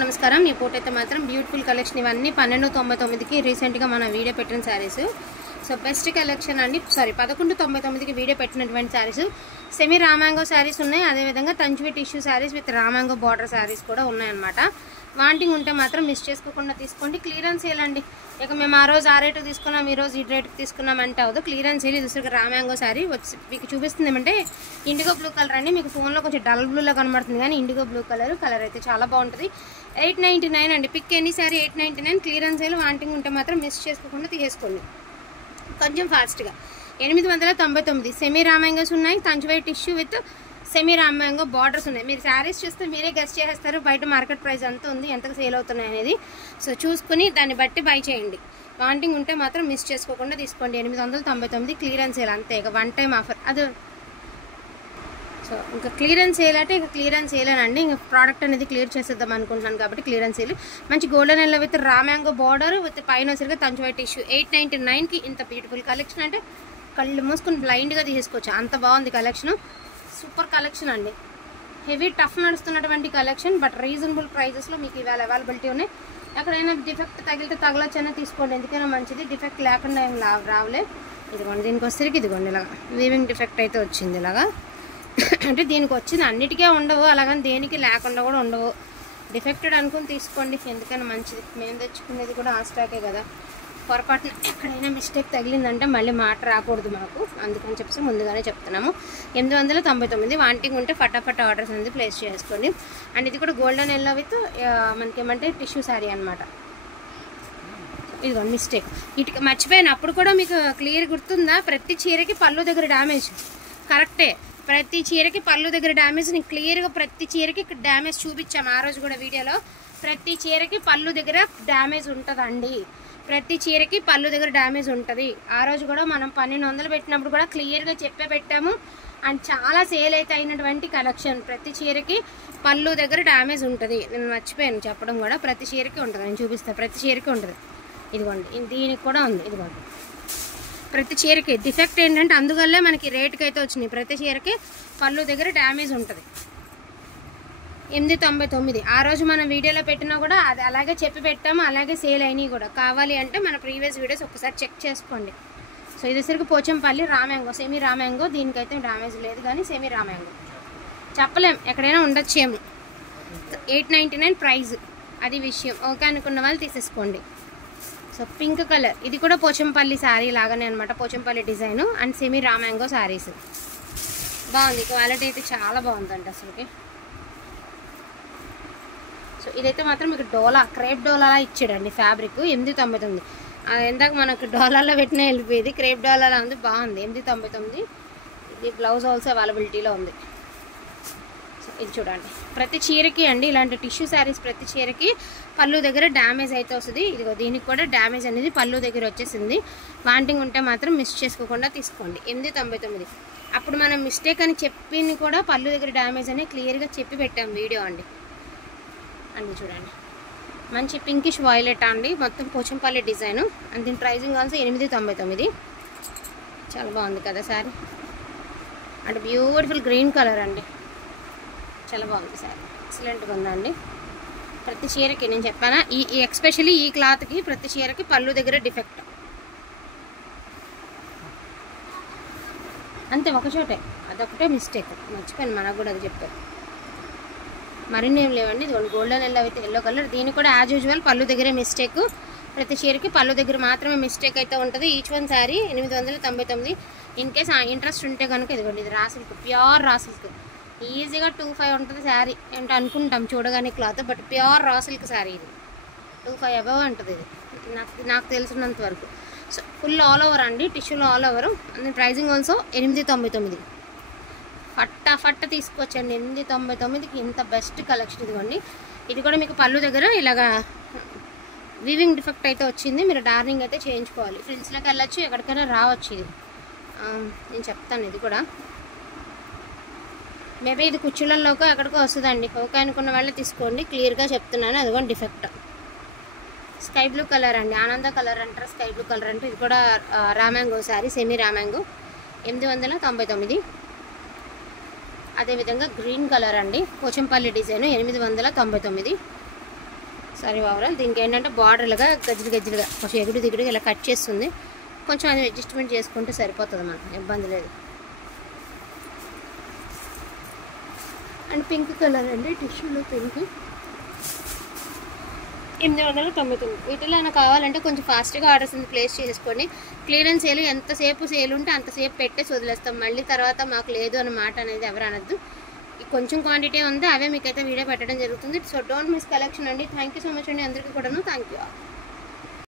నమస్కారం ఈ పూట అయితే మాత్రం బ్యూటిఫుల్ కలెక్షన్ ఇవన్నీ 1299 కి రీసెంట్ గా మన వీడియో పెట్టిన సారీస్ సో బెస్ట్ కలెక్షన్ అండి సారీ 1199 కి వీడియో పెట్టినటువంటి సారీస్ సెమీ రామాంగో సారీస్ ఉన్నాయి అదే విధంగా తంచువి టిష్యూ సారీస్ విత్ రామాంగో బార్డర్ సారీస్ కూడా ఉన్నాయి అన్నమాట వాంటింగ్ ఉంటే మాత్రం మిస్ చేసుకోకుండా తీసుకోండి క్లియరెన్స్ సేల్ అండి ఇక మేము ఆ రోజు ఆ రేటుకి తీసుకున్నాం ఈ రోజు ఈ రేటుకి తీసుకున్నాం అంటే అవదు క్లియరెన్స్ సేల్ ఇది రామాంగో సారీ వచ్చి మీకు చూపిస్తుంది ఏమంటే ఇండిగో బ్లూ కలర్ అండి మీకు ఫోన్లో కొంచెం డల్ బ్లూలో కనబడుతుంది కానీ ఇండిగో బ్లూ కలర్ అయితే చాలా బాగుంటుంది 899 అండి pick any sari 899 clearance sale wanting ఉంటే మాత్రం మిస్ చేసుకోకుండా తీసేసుకోండి కొంచెం ఫాస్ట్గా 899 సెమీ రామాంగోస్ ఉన్నాయి తంచువై టిష్యూ విత్ సెమీ రామాంగో బార్డర్స్ ఉన్నాయి మీరు శారీస్ చూస్తే మీరే గెస్ట్ చేస్తారు బయట మార్కెట్ ప్రైస్ ఎంత ఉంది ఎంతకు సేల్ అవుతున్నాయి అనేది సో చూసుకుని దాన్ని బట్టి బై చేయండి వాంటింగ్ ఉంటే మాత్రం మిస్ చేసుకోకుండా తీసుకోండి 899 క్లియరెన్స్ సేల్ అంతే ఇక వన్ టైం ఆఫర్ అది సో ఇంకా క్లియరెన్స్ సేల్ అంటే ఇక క్లియరెన్స్ సేలేనండి ఇంకా ప్రోడక్ట్ అనేది క్లియర్ చేసేద్దాం అనుకుంటున్నాను కాబట్టి క్లియరెన్స్ సేల్ మంచి గోల్డెన్ ఎల్లో విత్ రామాంగో బార్డర్ విత్ పైన వచ్చేసరికి తంచువై టిష్యూ 899 కి ఇంత బ్యూటిఫుల్ కలెక్షన్ అంటే కళ్ళు మూసుకుని బ్లైండ్గా తీసేసుకోవచ్చు అంత బాగుంది కలెక్షన్ సూపర్ కలెక్షన్ అండి హెవీ టఫ్ నడుస్తున్నటువంటి కలెక్షన్ బట్ రీజనబుల్ ప్రైజెస్లో మీకు ఇవాళ అవైలబిలిటీ ఉన్నాయి ఎక్కడైనా డిఫెక్ట్ తగిలితే తగలొచ్చైనా తీసుకోండి ఎందుకైనా మంచిది డిఫెక్ట్ లేకుండా ఏం రావలే ఇదిగోండి దీనికి వచ్చేసరికి ఇదిగోండి ఇలాగా వీవింగ్ డిఫెక్ట్ అయితే వచ్చింది ఇలాగా అంటే దీనికి వచ్చింది అన్నిటికీ ఉండవు అలాగని దేనికి లేకుండా కూడా ఉండవు డిఫెక్టెడ్ అనుకుని తీసుకోండి ఎందుకైనా మంచిది మేము తెచ్చుకునేది కూడా ఆ స్టాకే కదా పొరపాటున ఎక్కడైనా మిస్టేక్ తగిలిందంటే మళ్ళీ మాట రాకూడదు మాకు అందుకని చెప్పేసి ముందుగానే చెప్తున్నాము 899 వాంటింగ్ ఉంటే ఫటాఫట్ ఆర్డర్స్ అనేది ప్లేస్ చేసుకోండి అండ్ ఇది కూడా గోల్డెన్ ఎల్లో విత్ మనకేమంటే టిష్యూ శారీ అనమాట ఇదిగో మిస్టేక్ ఇటుక మర్చిపోయాను అప్పుడు కూడా మీకు క్లియర్ గుర్తుందా ప్రతి చీరకి పళ్ళు దగ్గర డ్యామేజ్ కరెక్టే ప్రతి చీరకి పళ్ళు దగ్గర డ్యామేజ్ నేను క్లియర్గా ప్రతి చీరకి ఇక్కడ డ్యామేజ్ చూపించాము ఆ రోజు కూడా వీడియోలో ప్రతి చీరకి పళ్ళు దగ్గర డ్యామేజ్ ఉంటుందండి ప్రతి చీరకి పళ్ళు దగ్గర డ్యామేజ్ ఉంటుంది ఆ రోజు కూడా మనం 1200 పెట్టినప్పుడు కూడా క్లియర్గా చెప్పే పెట్టాము అండ్ చాలా సేల్ అయితే అయినటువంటి కలెక్షన్ ప్రతి చీరకి పళ్ళు దగ్గర డ్యామేజ్ ఉంటుంది నేను మర్చిపోయాను చెప్పడం కూడా ప్రతి చీరకి ఉంటుంది నేను చూపిస్తాను ప్రతి చీరకి ఉంటుంది ఇదిగోండి దీనికి కూడా ఉంది ఇదిగోండి ప్రతి చీరకి డిఫెక్ట్ ఏంటంటే అందువల్లే మనకి రేటుకి అయితే వచ్చినాయి ప్రతి చీరకి పళ్ళు దగ్గర డ్యామేజ్ ఉంటుంది 899 ఆ రోజు మనం వీడియోలో పెట్టినా కూడా అది అలాగే చెప్పి పెట్టాము అలాగే సేల్ అయినాయి కూడా కావాలి అంటే మన ప్రీవియస్ వీడియోస్ ఒకసారి చెక్ చేసుకోండి సో ఇది సరికి పోచంపల్లి రామాంగో సెమీ రామాంగో దీనికైతే డ్యామేజ్ లేదు కానీ సెమీ రామాంగో చెప్పలేం ఎక్కడైనా ఉండొచ్చేమో 899 ప్రైజ్ అది విషయం ఓకే అనుకున్న వాళ్ళు తీసేసుకోండి సో పింక్ కలర్ ఇది కూడా పోచంపల్లి శారీ లాగానే అనమాట పోచంపల్లి డిజైన్ అండ్ సెమీ రామాంగో శారీస్ బాగుంది క్వాలిటీ అయితే చాలా బాగుందండి అసలుకి సో ఇదైతే మాత్రం మీకు డోలా క్రేప్ డోలాలా ఇచ్చాడండి ఫ్యాబ్రిక్ 899 ఇందాక మనకు డోలాలో పెట్టినా వెళ్ళిపోయేది క్రేప్ డోలాలా ఉంది బాగుంది 899 ఇది బ్లౌజ్ ఆల్సో అవైలబిలిటీలో ఉంది సో ఇది చూడండి ప్రతి చీరకి అండి ఇలాంటి టిష్యూ శారీస్ ప్రతి చీరకి పళ్ళు దగ్గర డ్యామేజ్ అయితే వస్తుంది ఇదిగో దీనికి కూడా డ్యామేజ్ అనేది పళ్ళు దగ్గర వచ్చేసింది వాంటింగ్ ఉంటే మాత్రం మిస్ చేసుకోకుండా తీసుకోండి 899 అప్పుడు మనం మిస్టేక్ అని చెప్పింది కూడా పళ్ళు దగ్గర డ్యామేజ్ అని క్లియర్గా చెప్పి పెట్టాం వీడియో అండి అండి చూడండి మంచి పింకిష్ వైలెట్ అండి మొత్తం పోచంపల్లి డిజైన్ అండ్ దీని ప్రైజింగ్ ఆల్సో 899 చాలా బాగుంది కదా sorry and beautiful green colour అండి చాలా బాగుంది సారీ ఎక్సలెంట్గా ఉందండి ప్రతి చీరకి నేను చెప్పానా ఈ ఎక్స్పెషల్లీ ఈ క్లాత్కి ప్రతి చీరకి పళ్ళు దగ్గర డిఫెక్ట్ అంతే ఒకచోటే అదొకటే మిస్టేక్ మర్చిపోయాను మనకు కూడా అది చెప్పారు మరిన్ని ఏం లేవండి ఇది గోల్డెన్ ఎల్లో అయితే ఎల్లో కలర్ దీనికి కూడా యాజ్ యూజువల్ పళ్ళు దగ్గరే మిస్టేక్ ప్రతి చీరకి పళ్ళు దగ్గర మాత్రమే మిస్టేక్ అయితే ఉంటుంది each one sari 899 in case interest ఉంటే కనుక ఇదిగోండి ఇది raw silk pure raw silk ఈజీగా 25 ఉంటుంది శారీ ఏంటో అనుకుంటాం చూడగానే cloth but pure raw silk sari ఇది 25 అబవ్ ఉంటుంది ఇది నాకు తెలిసినంత వరకు సో ఫుల్ ఆల్ ఓవర్ అండి టిష్యూలో all over and pricing also 899 ఫట్ట తీసుకొచ్చండి 899కి ఇంత బెస్ట్ కలెక్షన్ ఇదిగోండి ఇది కూడా మీకు పళ్ళు దగ్గర ఇలాగా వీవింగ్ డిఫెక్ట్ అయితే వచ్చింది మీరు డార్నింగ్ అయితే చేయించుకోవాలి ఫ్రిల్స్లోకి వెళ్ళొచ్చు ఎక్కడికైనా రావచ్చు ఇది నేను చెప్తాను ఇది కూడా మేబీ ఇది కుచ్చులలోకి ఎక్కడికో వస్తుందండి ఓకే అనుకున్న వాళ్ళే తీసుకోండి క్లియర్గా చెప్తున్నాను అదిగోండి డిఫెక్ట్ స్కై బ్లూ కలర్ అండి ఆనంద కలర్ అంటారు స్కై బ్లూ కలర్ అంటే ఇది కూడా రామాంగో శారీ సెమీ రామాంగో 899 అదేవిధంగా గ్రీన్ కలర్ అండి పోచంపల్లి డిజైన్ 899 సారీ ఓవరాల్ దీనికి ఏంటంటే బార్డర్లుగా గజ్జలుగా కొంచెం ఎగుడు దిగుడుగా ఇలా కట్ చేస్తుంది. కొంచెం అది అడ్జస్ట్మెంట్ చేసుకుంటే సరిపోతుంది, మనకు ఇబ్బంది లేదు. అండ్ పింక్ కలర్ అండి, టిష్యూలో పింక్ 899. వీటిలో నాకు కావాలంటే కొంచెం ఫాస్ట్గా ఆర్డర్స్ ప్లేస్ చేసుకోండి. క్లియరెన్స్ సేల్ ఎంతసేపు సేల్ ఉంటే అంతసేపు పెట్టేసి వదిలేస్తాం. మళ్ళీ తర్వాత మాకు లేదు అన్న మాట అనేది ఎవరు అనద్దు. కొంచెం క్వాంటిటీ ఉంది, అవే మీకైతే వీడియో పెట్టడం జరుగుతుంది. సో డోంట్ మిస్ కలెక్షన్ అండి. థ్యాంక్ యూ సో మచ్ అండి అందరికీ కూడాను. Thank you.